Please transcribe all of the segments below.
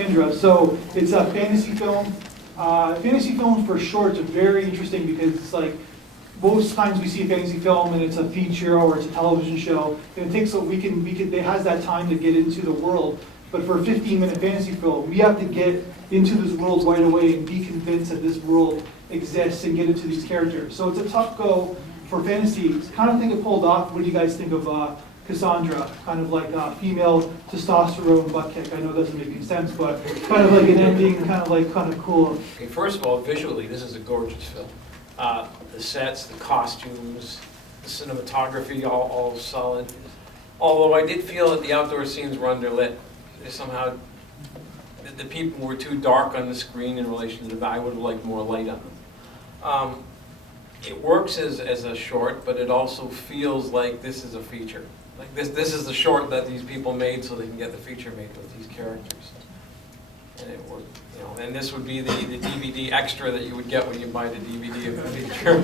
Cassandra. So it's a fantasy film. Fantasy films for shorts are very interesting because it's like most times we see a fantasy film and it's a feature or it's a television show, and it takes it has that time to get into the world. But for a 15-minute fantasy film, we have to get into this world right away and be convinced that this world exists and get into these characters. So it's a tough go for fantasy. It's kind of thing it pulled off. What do you guys think of Cassandra? Kind of like female testosterone butt kick. I know it doesn't make any sense, but kind of like an ending, kind of cool. Okay, first of all, visually, this is a gorgeous film. The sets, the costumes, the cinematography, all solid. Although I did feel that the outdoor scenes were underlit. Somehow, the people were too dark on the screen in relation to the I would have liked more light on them. It works as a short, but it also feels like this is a feature. Like this is the short that these people made so they can get the feature made with these characters. And it worked, you know. And this would be the DVD extra that you would get when you buy the DVD of the feature.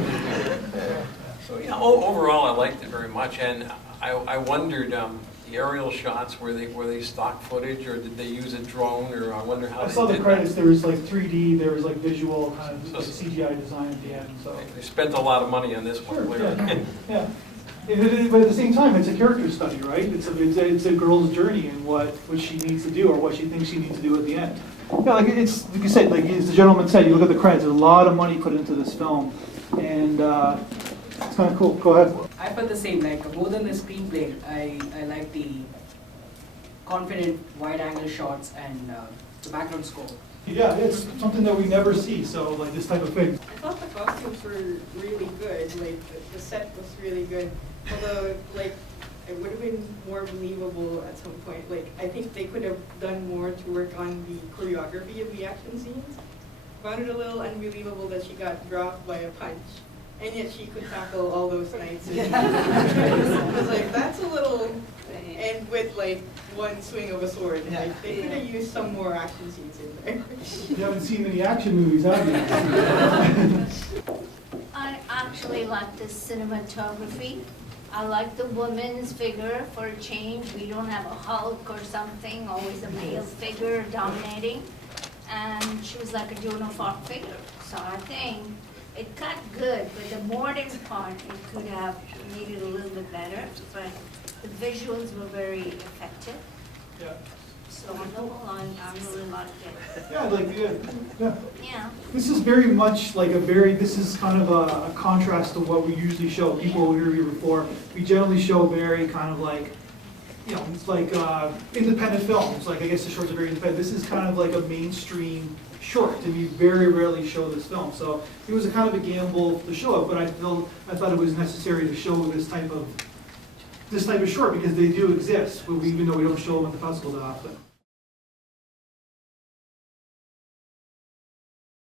So yeah, overall I liked it very much, and I wondered the aerial shots, were they stock footage or did they use a drone, or I wonder how I they saw the did credits. that. There was like 3D. There was like visual kind of like CGI design at the end. So They spent a lot of money on this one. sure, Clearly. yeah. But at the same time, it's a character study, right? It's a girl's journey and what she needs to do or what she thinks she needs to do at the end. Yeah, like it's like you said, like as the gentleman said, you look at the credits. There's a lot of money put into this film, and it's kind of cool. Go ahead. I felt the same. Like more than the screenplay, I like the confident wide-angle shots and the background score. Yeah, it's something that we never see. So like this type of thing. I thought the costumes were really good. Like the set was really good. Although like it would have been more believable at some point. Like I think they could have done more to work on the choreography of the action scenes. Found it a little unbelievable that she got dropped by a punch, and yet she could tackle all those knights. I was like, that's a little, and with like one swing of a sword. Like, they could have used some more action scenes in there. You haven't seen any action movies, have you? I actually like the cinematography. I like the woman's figure for a change. We don't have a Hulk or something, always a male figure dominating. And she was like a Joan of Arc figure. So I think it cut good, but the modern part, it could have made it a little bit better. But the visuals were very effective. Yeah. So on the whole, I really liked it. Yeah, yeah. Yeah. This is very much like this is kind of a contrast to what we usually show. People who were here before, we generally show very kind of like, you know, it's like independent films. Like I guess the shorts are very independent. This is kind of like a mainstream short, and we very rarely show this film. So it was a kind of a gamble to show it, but I thought it was necessary to show this type of short because they do exist, but even though we don't show them at the festival that often.